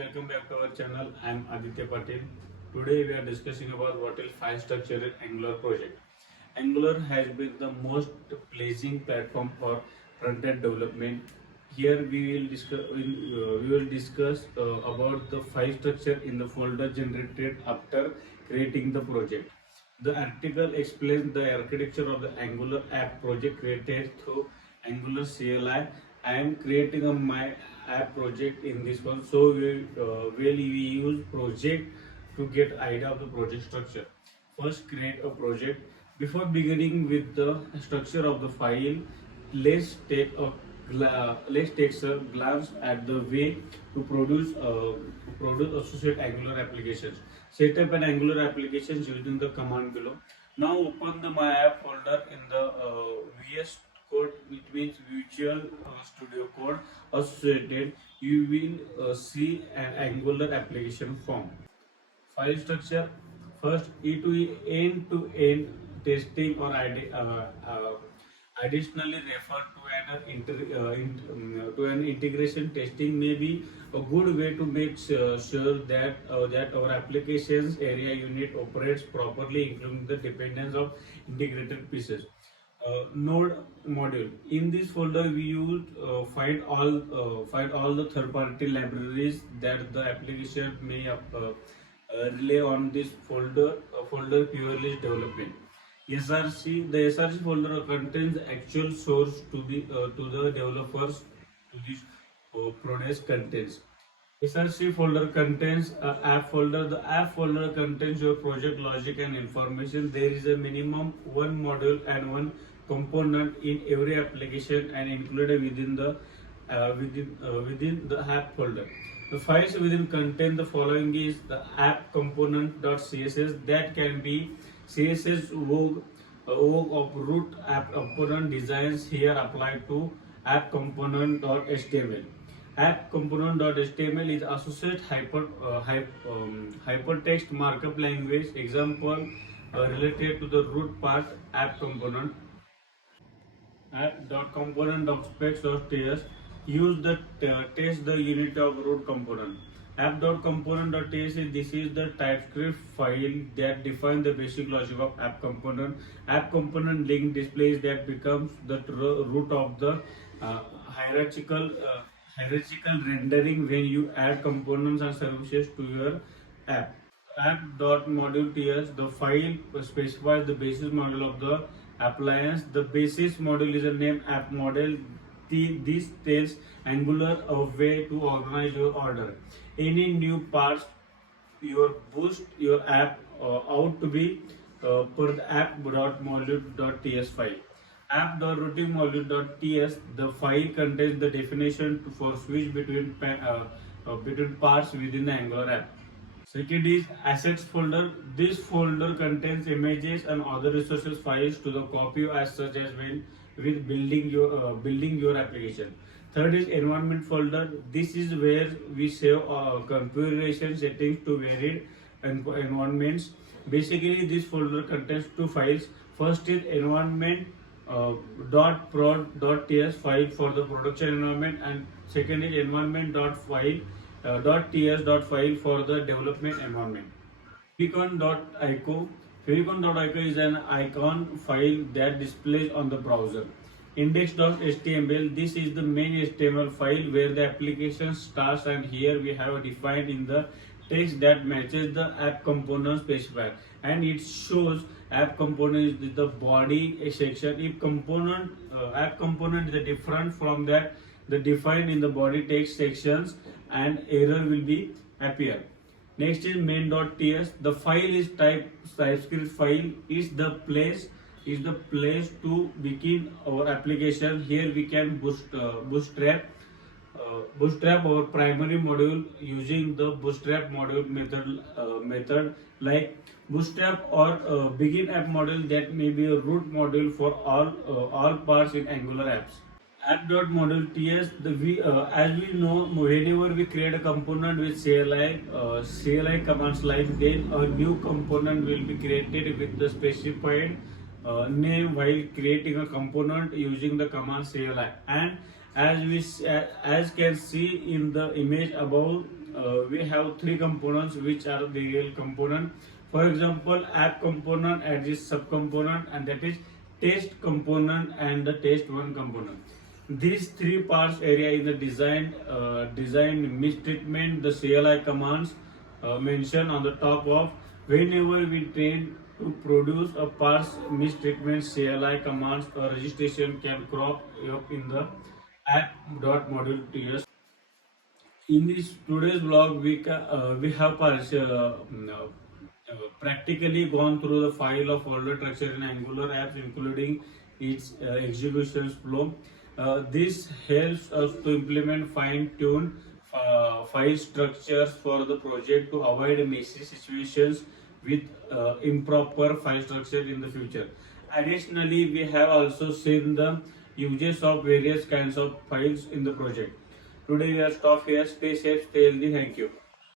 welcome back to our channel. I am Aditya Patil. Today we are discussing about what is file structure in Angular project. Angular has been the most pleasing platform for front-end development. Here we will discuss about the file structure in the folder generated after creating the project. The article explains the architecture of the Angular app project created through Angular CLI. I am creating a my app project in this one, so we use project to get idea of the project structure. First, create a project. Before beginning with the structure of the file, let's take a glance at the way to produce associate Angular applications. Set up an Angular applications using the command below. Now open the my app folder in the VS Code, which means Visual Studio Code associated. You will see an Angular application form. File structure. First, end-to-end testing or additionally refer to an integration testing may be a good way to make sure that our applications area unit operates properly, including the dependence of integrated pieces. Node module. In this folder, we use find all the third-party libraries that the application may rely on. This folder purely development. SRC. The SRC folder contains actual source to the developers to this produce contents. SRC folder contains app folder. The app folder contains your project logic and information. There is a minimum one module and one component in every application and included within the app folder. The files within contain the following is the app component.css, that can be CSS vogue of root app component designs here applied to app component.html. App component.html is associate hypertext markup language. Example related to the root part app component. App.component.specs.ts use the test the unit of root component. App.component.ts, this is the TypeScript file that defines the basic logic of app component. App component link displays that becomes the root of the hierarchical rendering when you add components and services to your app. App.module.ts, the file specifies the basis model of the appliance. The basis model is a name app model. This tells Angular a way to organize your order. Any new parts your boost your app out to be per the app.module.ts file. App.routingmodule.ts, the file contains the definition for switch between parts within the Angular app. Second is assets folder. This folder contains images and other resources files to the copy as such as when with building your application. Third is environment folder. This is where we save configuration settings to varied environments. Basically, this folder contains two files. First is environment .prod.ts file for the production environment, and second is environment.ts file for the development environment. Favicon.ico. Favicon.ico is an icon file that displays on the browser. Index.html, this is the main HTML file where the application starts, and here we have defined in the text that matches the app component specifier, and it shows app component is the body section. If app component is different from that the defined in the body text sections, and error will be appear. Next is main.ts. The file is TypeScript file. Is the place to begin our application. Here we can bootstrap our primary module using the bootstrap module method like bootstrap or begin app module, that may be a root module for all parts in Angular apps. App.module.ts, as we know, whenever we create a component with CLI commands like, then a new component will be created with the specified name while creating a component using the command CLI. And as can see in the image above, we have three components which are the real component. For example, app component and this subcomponent, and that is test component and the test one component. These three parts area in the design mistreatment the CLI commands mentioned on the top of. Whenever we train to produce a parts mistreatment CLI commands, a registration can crop up in the app.module.ts. In this today's blog, we have practically gone through the file of folder structure in Angular apps, including its execution flow. This helps us to implement fine-tune file structures for the project to avoid messy situations with improper file structure in the future. Additionally, we have also seen the uses of various kinds of files in the project. Today we are stop here. Stay safe, stay healthy. Thank you.